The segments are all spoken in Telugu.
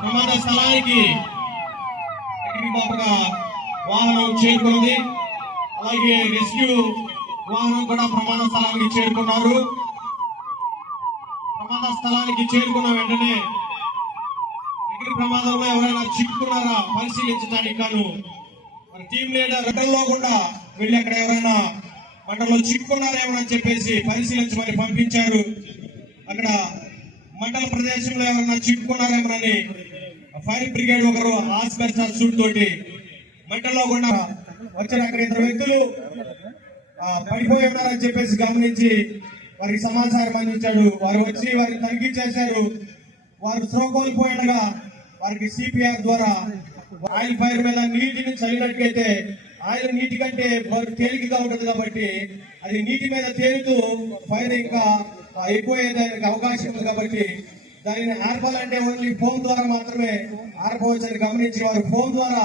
ప్రమాద స్థలానికి వాహనం చేరుకుంది. అలాగే రెస్క్యూ వాహనం కూడా ప్రమాద స్థలానికి చేరుకున్నారు. ప్రమాద స్థలానికి చేరుకున్న వెంటనే అగ్ని ప్రమాదంలో ఎవరైనా చిక్కుకున్నారా పరిశీలించడానికి గాను మన టీం లీడర్ మంటల్లో కూడా వెళ్ళి అక్కడ ఎవరైనా మంటల్లో చిక్కుకున్నారేమని చెప్పేసి పరిశీలించమని పంపించారు. అక్కడ మంటల ప్రదేశంలో ఎవరైనా చిక్కుకున్నారేమోనని ఫైర్ బ్రిగేడ్ ఒకరు ఆస్పెస్టాస్ సూట్ తోటి మంటల్లో కూడా వచ్చారు. అక్కడ ఇద్దరు వ్యక్తులు పడిపోయి ఉన్నారని చెప్పేసి గమనించి వారికి సమాచారం అందించాడు. వారు వచ్చి వారిని తనిఖీ చేశారు. వారు స్పృహ కోల్పోయినగా వారికి సిపిఆర్ ద్వారా ఆయిల్ ఫైర్ మీద నీటిని చల్లినట్లయితే ఆయిల్ నీటి కంటే తేలికగా ఉంటుంది కాబట్టి అది నీటి మీద తేలుతూ ఫైర్ ఇంకా ఎక్కువయ్యేదానికి అవకాశం ఉంది కాబట్టి దానిని ఆర్పాలంటే ఓన్లీ ఫోన్ ద్వారా మాత్రమే ఆర్పవచ్చని గమనించి వారు ఫోన్ ద్వారా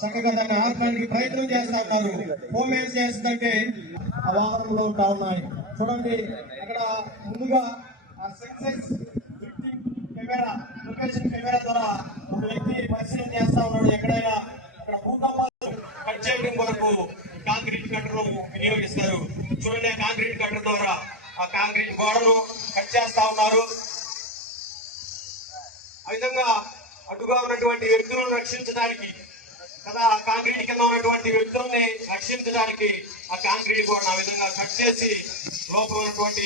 చక్కగా దాన్ని ఆర్పడానికి ప్రయత్నం చేస్తా ఉన్నారు. ఫోన్ ఏం చేస్తుందంటే ఆ వాహనంలో ఉంటా ఉన్నాయి. చూడండి అక్కడ ముందుగా కెమెరా లొకేషన్ కెమెరా ద్వారా ఒక వ్యక్తి పరిశీలన చేస్తా ఉన్నాడు. ఎక్కడైనా అక్కడ భూకంపాలు కట్ చేయడం కొరకు కాంక్రీట్ కట్టర్లు వినియోగిస్తారు. చూడండి ఆ కాంక్రీట్ కట్టర్ ద్వారా ఆ కాంక్రీట్ గోడను కట్ చేస్తా ఉన్నారు. ఆ విధంగా అడ్డుగా ఉన్నటువంటి వ్యక్తులను రక్షించడానికి కదా కాంక్రీట్ కింద ఉన్నటువంటి వ్యక్తుల్ని రక్షించడానికి ఆ కాంక్రీట్ గోడను ఆ విధంగా కట్ చేసి లోపల ఉన్నటువంటి